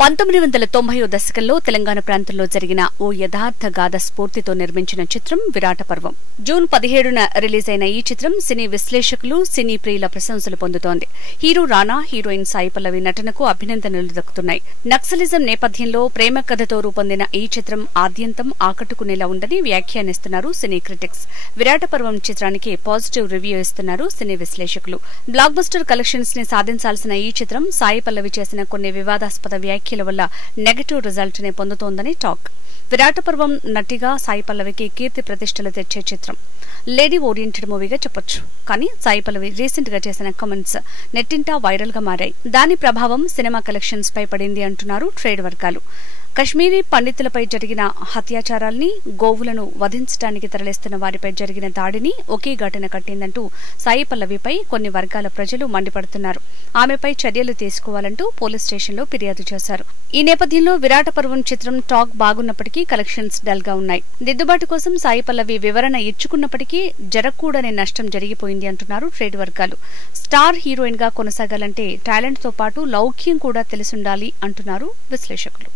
1990 దశకంలో తెలంగాణ ప్రాంతంలో జరిగిన ఓ యథార్థ గాథ స్ఫూర్తితో నిర్మించిన చిత్రం విరాట పర్వం. జూన్ 17న రిలీజ్ అయిన ఈ చిత్రం సినీ విశ్లేషకులు, సినీ ప్రియుల ప్రశంసలు పొందుతోంది. హీరో రానా, హీరోయిన్ సాయి పల్లవి నటనకు అభినందనలు దక్కుతున్నాయి. నక్సలిజం నేపథ్యంలో ప్రేమ కథతో రూపొందిన ఈ చిత్రం ఆద్యంతం ఆకట్టుకునేలా ఉందని వ్యాఖ్యానిస్తున్నారు సినీ క్రిటిక్స్. విరాట పర్వం చిత్రానికి పాజిటివ్ రివ్యూ ఇస్తున్నారు సినీ విశ్లేషకులు. బ్లాక్ బస్టర్ కలెక్షన్స్ ని సాధించాల్సిన ఈ చిత్రం సాయి పల్లవి చేసిన కొన్ని వివాదాస్పద వ్యాఖ్యల వల్ల నెగటివ్ రిజల్ట్ ని పొందుతోందని టాక్. విరాట పర్వం నటిగా సాయి పల్లవికి కీర్తి ప్రతిష్టలు తెచ్చే చిత్రం. లేడీ ఓరియంటెడ్ మూవీగా చెప్పొచ్చు. కానీ సాయి పల్లవి రీసెంట్ గా చేసిన కామెంట్స్ నెట్టింటా వైరల్ గా మారాయి. దాని ప్రభావం సినిమా కలెక్షన్స్ పై పడింది అంటున్నారు ట్రేడ్ వర్గాలు. కశ్మీరీ పండితులపై జరిగిన హత్యాచారాల్ని, గోవులను వధించడానికి తరలిస్తున్న వారిపై జరిగిన దాడిని ఒకే ఘటన కట్టిందంటూ సాయి పల్లవిపై కొన్ని వర్గాల ప్రజలు మండిపడుతున్నారు. ఆమెపై చర్యలు తీసుకోవాలంటూ పోలీస్ స్టేషన్లో ఫిర్యాదు చేశారు. ఈ నేపథ్యంలో విరాట పర్వం చిత్రం టాక్ బాగున్నప్పటికీ కలెక్షన్స్ డల్ గా ఉన్నాయి. దిద్దుబాటు కోసం సాయి పల్లవి వివరణ ఇచ్చుకున్నప్పటికీ జరగకూడని నష్టం జరిగిపోయింది అంటున్నారు ట్రేడ్ వర్గాలు. స్టార్ హీరోయిన్ గా కొనసాగాలంటే టాలెంట్ తో పాటు లౌక్యం కూడా తెలిసుండాలి అంటున్నారు విశ్లేషకులు.